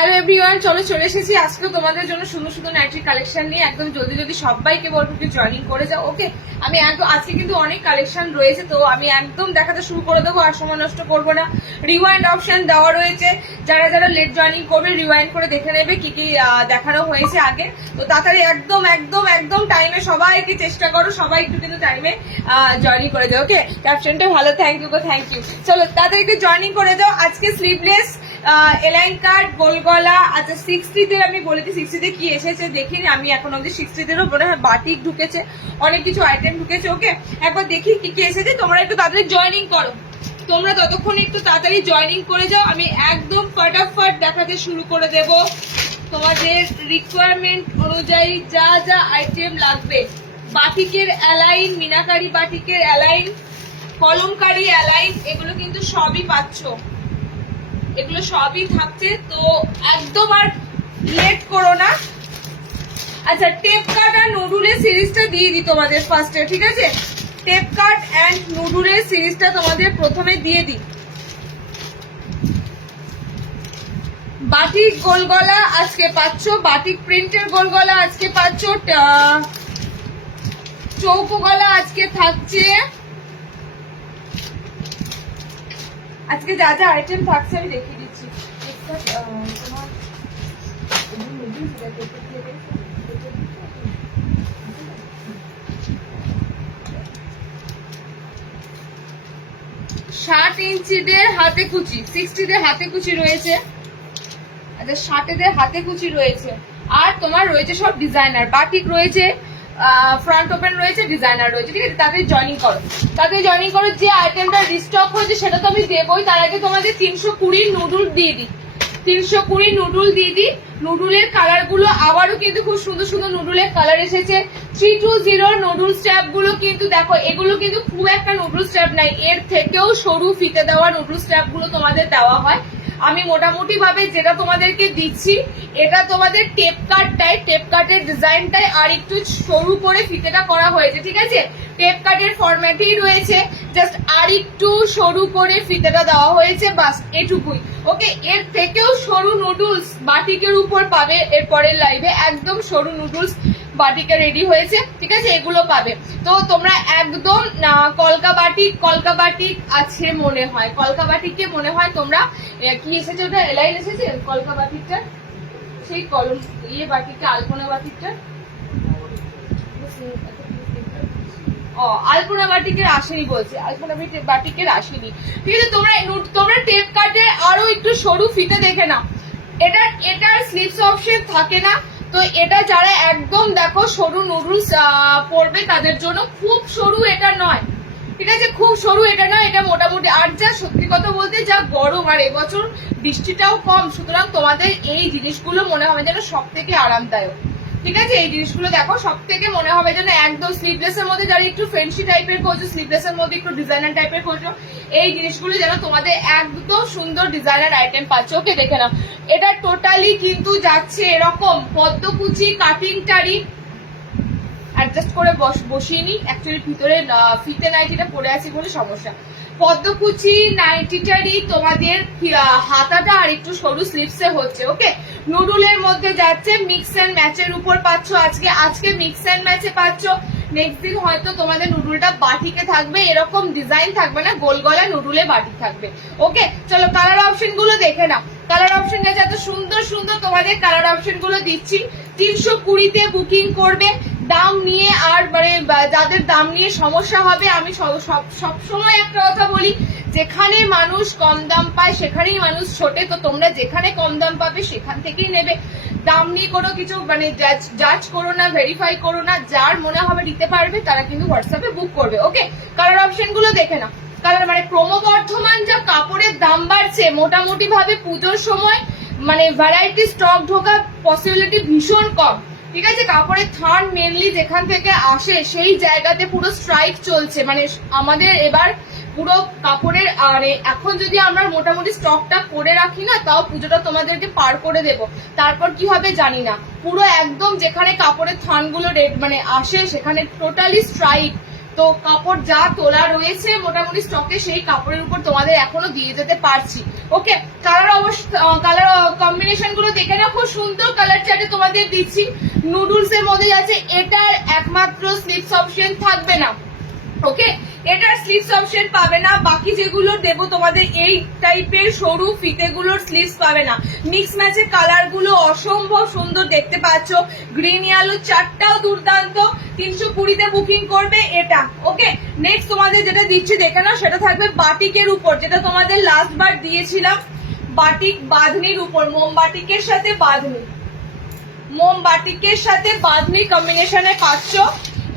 Hello everyone, চলে এসেছি আজকে তোমাদের জন্য সুন্দর সুন্দর নাইটির কালেকশন নিয়ে। একদম জলদি সবাইকে বলবো কি জয়েনিং করে যাও। ওকে, আমি একদম আজকে কিন্তু অনেক কালেকশন রয়েছে, তো আমি একদম দেখাতে শুরু করে দেবো, আর সময় নষ্ট করবো না। রিওয়াইন্ড অপশন দেওয়া রয়েছে, যারা যারা লেট জয়েনিং করবে রিওয়াইন্ড করে দেখে নেবে কি কি দেখানো হয়েছে আগে। তো তাড়াতাড়ি একদম টাইমে সবাইকে চেষ্টা করো, সবাই একটু কিন্তু টাইমে জয়েনিং করে যাও। ওকে, ক্যাপশনটা ভালো, থ্যাংক ইউ। চলো তাড়াতাড়ি একটু জয়েনিং করে যাও। আজকে স্লিভলেস এলাইন কাট গোল গলা। আচ্ছা 60 আমি বলেছি 60 কি এসেছে দেখিনি আমি এখন অব্দি। 60 মনে হয় বাটিক ঢুকেছে, অনেক কিছু আইটেম ঢুকেছে। ওকে, একবার দেখি কি কি এসেছে। তোমরা একটু তাড়াতাড়ি জয়েনিং করো, তোমরা ততক্ষণ একটু তাড়াতাড়ি জয়েনিং করে যাও। আমি একদম ফটাফট দেখাতে শুরু করে দেব। তোমাদের রিকোয়ারমেন্ট অনুযায়ী যা যা আইটেম লাগবে, বাটিকের অ্যালাইন, মিনাকারি বাটিকের অ্যালাইন, কলমকারি অ্যালাইন, এগুলো কিন্তু সবই পাচ্ছ, এগুলো সবই থাকছে। তো একদম আর লেট করো না। আচ্ছা, টেপ কাট আর নুডুলের সিরিজটা দিয়ে দিই তোমাদের ফার্স্টে, ঠিক আছে? টেপ কাট অ্যান্ড নুডুলের সিরিজটা তোমাদের প্রথমে দিয়ে দিই। বাটিক গোলগলা আজকে পাচ্ছ, বাটিক প্রিন্টের গোলগলা আজকে পাচ্ছ, চৌকো গলা আজকে থাকছে। আজকে যা যা আইটেম থাকছে আমি দেখিয়ে দিচ্ছি। ষাট ইঞ্চিদের হাতে কুচি, 60 হাতে কুচি রয়েছে। আচ্ছা 60 হাতে কুচি রয়েছে, আর তোমার রয়েছে সব ডিজাইনার। বাটিক রয়েছে, ফ্রন্ট ওপেন রয়েছে, ডিজাইনার রয়েছে, ঠিক আছে? তাদের জয়েনিং করো, যে আইটেমটা রিস্টক হয়েছে সেটা তো আমি দেবই। তার আগে তোমাদের 320 নুডল দিয়ে দিই, 320 নুডল দিয়ে দিই। নুডলের কালার গুলো আবারও কিন্তু খুব সুন্দর সুন্দর নুডলের কালার এসেছে। 320 নুডল স্ট্র্যাপ গুলো কিন্তু দেখো, এগুলো কিন্তু খুব একটা নুডল স্ট্র্যাপ নাই, এর থেকেও সরু ফিতে দেওয়া নুডল স্ট্র্যাপ গুলো তোমাদের দেওয়া হয়। আমি মোটামুটি ভাবে যেটা তোমাদেরকে দিচ্ছি, এটা তোমাদের টেপ কাটটাই, টেপ কাটের ডিজাইনটাই আর একটু সরু করে ফিতেটা করা হয়েছে, ঠিক আছে? টেপ কাটের ফরম্যাটেই রয়েছে, জাস্ট আর একটু সরু করে ফিতেটা দেওয়া হয়েছে, বাস এটুকুই। ওকে, এর থেকেও সরু নুডলস বাটিকের উপর পাবে এর পরের লাইভে। একদম সরু নুডলস বাটিকে রেডি হয়েছে, ঠিক আছে? এগুলো পাবে। তো তোমরা একদম কলকা বাটিক আছে মনে হয়, কলকা বাটিককে মনে হয় তোমরা কি এসেছে, ওটা এলাইন এসেছে কলকা বাটিকটা, সেই কলম বাটিকটা, আলপনা বাটিকটা। আলপনা বাটিকের আসেনি বলছে, আলপনা বাটিকের আসেনি, ঠিক আছে? তোমরা টেপ কাটে আরো একটু সরু ফিতে দেখে নাও। এটার স্লিভস অপশন থাকে না, তো এটা যারা একদম দেখো সরু নুডলস পরবে তাদের জন্য। খুব সরু এটা নয়, ঠিক আছে? খুব সরু এটা নয়, এটা মোটামুটি। আর যা সত্যি কথা বলতে যা গরম, আর এবছর বৃষ্টিটাও কম, সুতরাং তোমাদের এই জিনিসগুলো মনে হবে যেন সব থেকে আরামদায়ক, ঠিক আছে? এই জিনিসগুলো দেখো সব থেকে মনে হবে যেন একদম স্লিভলেস এর মধ্যে যারা একটু ফ্যান্সি টাইপের করছো, স্লিভলেস এর মধ্যে একটু ডিজাইনার টাইপের করছো, এই জিনিসগুলো যেন তোমাদের একদম সুন্দর ডিজাইনার আইটেম পাচ্ছ। ওকে, দেখে নাও, এটা টোটালি কিন্তু যাচ্ছে এরকম পদ্মকুচি কাটিং টারি অ্যাডজাস্ট করে বসিয়ে নি। অ্যাকচুয়ালি ভিতরে ফিতে নাইটিটা পরে আছি বলে সমস্যা। পদ্মকুচি নাইটিটারই তোমাদের হাতাটা আর একটু সরু স্লিভসে হচ্ছে। ওকে, নুডলের মধ্যে যাচ্ছে, মিক্স এন্ড ম্যাচের উপর পাচ্ছ। আজকে মিক্স এন্ড ম্যাচে পাচ্ছ, নেক্সট দিন হয়তো তোমাদের নুডলটা বাটিকে থাকবে, এরকম ডিজাইন থাকবে না, গোল গলা নুডলে বাটিক থাকবে। ওকে, চলো কালার অপশন গুলো দেখে নাও। কালার অপশন গেছে, এত সুন্দর সুন্দর তোমাদের কালার অপশন গুলো দিচ্ছি। 320 বুকিং করবে। দাম নিয়ে আর মানে যাদের দাম নিয়ে সমস্যা হবে, আমি সবসময় একটা কথা বলি, যেখানে মানুষ কম দাম পায় সেখানেই মানুষ ছোটে। তো তোমরা যেখানে কম দাম পাবে সেখান থেকেই নেবে। দাম নিয়ে কোনো কিছু মানে জাজ করো না, ভেরিফাই করো না। যার মনে হবে নিতে পারবে তারা কিন্তু হোয়াটসঅ্যাপে বুক করবে। ওকে, কালার অপশন গুলো দেখে না। কারণ মানে ক্রমবর্ধমান যা কাপড়ের দাম বাড়ছে, মোটামুটি ভাবে পুজোর সময় মানে ভ্যারাইটি স্টক ঢোকার পসিবিলিটি ভীষণ কম, ঠিক আছে? কাপড়ের থান মেনলি যেখান থেকে আসে সেই জায়গাতে পুরো স্ট্রাইক চলছে। মানে আমাদের এবার পুরো কাপড়ের মানে এখন যদি আমরা মোটামুটি স্টকটা করে রাখি না, তাও পুজোটা তোমাদেরকে পার করে দেব। তারপর কি হবে জানি না, পুরো একদম যেখানে কাপড়ের থানগুলো মানে আসে সেখানে টোটালি স্ট্রাইক। তো কাপড় যা তোলা রয়েছে মোটামুটি স্টকে সেই কাপড়ের উপর তোমাদের এখনো দিয়ে যেতে পারছি। ওকে, কালার কালার কম্বিনেশন গুলো দেখে নাও, খুব সুন্দর কালার চার্টে তোমাদের দিচ্ছি। নুডলস এর মধ্যে যাচ্ছে, এটার একমাত্র স্লিপস অপশন থাকবে না। ওকে, এটার স্লিভস অপশন পাবে না, বাকি যেগুলো দেবো তোমাদের এই টাইপের সরু ফিতেগুলোর স্লিভস পাবে না। মিক্স ম্যাচের কালার গুলো অসম্ভব সুন্দর দেখতে পাচ্ছ, গ্রিন ইয়ালো চারটাও দুর্দান্ত। 320-তে বুকিং করবে এটা। ওকে, নেক্সট তোমাদের যেটা দিচ্ছি দেখে নাও, সেটা থাকবে বাটিকের উপর, যেটা তোমাদের লাস্ট বার দিয়েছিলাম বাটিক বাঁধনির উপর, মোমবাটিকের সাথে বাঁধনি, মোমবাটিকের সাথে বাঁধনি কম্বিনেশনে পাচ্ছ।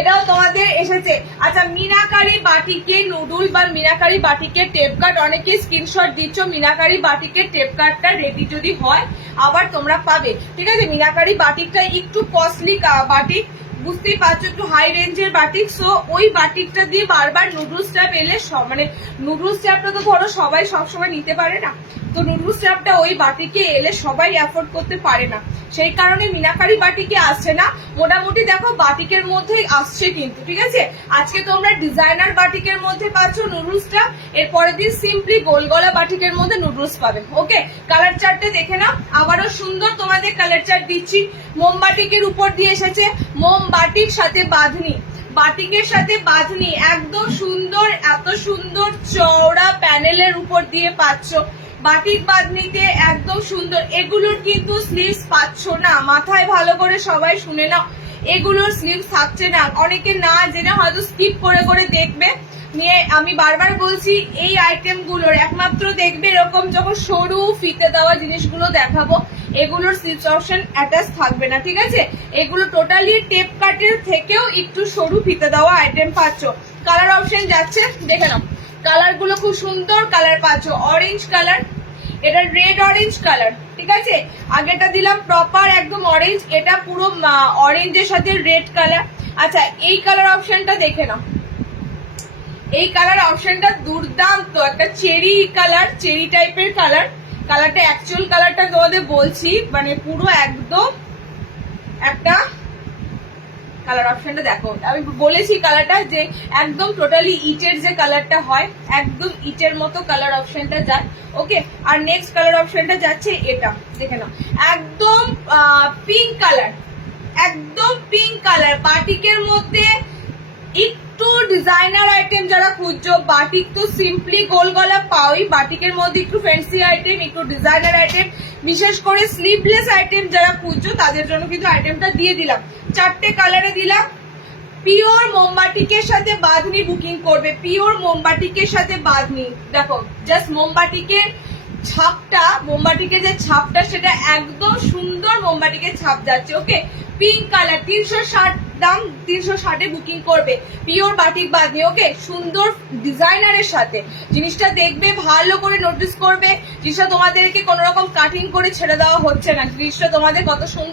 এটাও তোমাদের এসেছে। আচ্ছা, মিনাকারি বাটিকের নুডল বা মিনাকারি বাটিকের টেপ কাট, অনেকে স্ক্রিনশট দিচ্ছ, মিনাকারি বাটিকের টেপ কাটটা রেডি যদি হয় আবার তোমরা পাবে। ঠিক আছে, মিনাকারি বাটিকটা একটু কস্টলি বাটিক, বুঝতেই পারছো, একটু হাই রেঞ্জের বাটিক। সো ওই বাটিকটা দিয়ে বারবার নুডলস ট্যাপ এলে মানে নুডলস ট্যাপটা তো ধরো সবাই সবসময় নিতে পারে না, তো নুডলস ট্যাপটা ওই বাটিকে এলে সবাই অ্যাফোর্ড করতে পারে না, সেই কারণে মিনাকারি বাটিকে আসছে না। মোটামুটি দেখো বাটিকের মধ্যেই আসছে কিন্তু। ঠিক আছে, আজকে তোমরা ডিজাইনার বাটিকের মধ্যে পাচ্ছ নুডলসটা, এরপরের দিন সিম্পলি গোলগলা বাটিকের মধ্যে নুডলস পাবে। ওকে, কালার চার্টটা দেখে নাও, আবারও সুন্দর তোমাদের কালার চার্ট দিচ্ছি। মোমবাটিকের উপর দিয়ে এসেছে, মোমবাটিক সাথে বাঁধনি, বাটিকের সাথে বাঁধনি একদম সুন্দর, এত সুন্দর চওড়া প্যানেলের উপর দিয়ে পাচ্ছ। বাটিক বাঁধনিতে একদম সুন্দর, এগুলোর কিন্তু স্লিভস পাচ্ছ না, মাথায় ভালো করে সবাই শুনে নাও, এগুলোর স্লিভস থাকছে না। অনেকে না জেনে হয়তো স্কিপ করে করে দেখবে নিয়ে, আমি বারবার বলছি এই আইটেম গুলোর একমাত্র দেখবে এরকম যখন সরু ফিতে দেওয়া জিনিসগুলো দেখাবো, এগুলোর স্লিভস অপশন অ্যাটাচ থাকবে না। ঠিক আছে, এগুলো টোটালি টেপ কাটের থেকেও একটু সরু ফিতে দেওয়া আইটেম পাচ্ছ। কালার অপশন যাচ্ছে দেখে নাও, কালার গুলো খুব সুন্দর কালার পাচ্ছ। অরেঞ্জ কালার, এটা রেড অরেঞ্জ কালার। ঠিক আছে, আগেটা দিলাম প্রপার একদম অরেঞ্জ, এটা পুরো অরেঞ্জের সাথে রেড কালার। আচ্ছা, এই কালার অপশনটা দেখে নাও, এই কালার অপশনটা দুর্দান্ত, একটা চেরি কালার, চেরি টাইপের কালার। কালারটা অ্যাকচুয়াল কালারটা তোমাদের বলছি, মানে পুরো একদম একটা কালার অপশনটা দেখো, আমি বলেছি কালারটা যে একদম টোটালি ইটের যে কালারটা হয়, একদম ইটের মতো কালার অপশনটা যায়। ওকে, আর নেক্সট কালার অপশনটা যাচ্ছে এটা দেখে নাও, একদম পিঙ্ক কালার, একদম পিঙ্ক কালার। বাটিকের মধ্যে একটু ডিজাইনার আইটেম যারা খুঁজছো, বাটিক তো সিম্পলি গোল গলা পাওই, বাটিকের মধ্যে একটু ফ্যান্সি আইটেম, একটু ডিজাইনার আইটেম, বিশেষ করে স্লিভলেস আইটেম যারা খুঁজছো তাদের জন্য কিন্তু আইটেমটা দিয়ে দিলাম। 4টে কালারে দিলাম। পিওর মোমবাটিকের সাথে বাঁধনি বুকিং করবে, পিওর মোমবাটিকের সাথে বাঁধনি। দেখো জাস্ট মোমবাটিকের ছাপটা, মোমবাটিকের যে ছাপটা সেটা একদম সুন্দর মোমবাটিকের ছাপ যাচ্ছে। ওকে, পিঙ্ক কালার, 360 দাম, 360-এ বুকিং করবে, পিওর বাটিক বাঁধনি। ওকে, সুন্দর ডিজাইনারের সাথে জিনিসটা দেখবে, ভালো করে নোটিস করবে, জিনিসটা তোমাদেরকে কোন রকম কাটিং করে ছেড়ে দেওয়া হচ্ছে না, জিনিসটা তোমাদের কত সুন্দর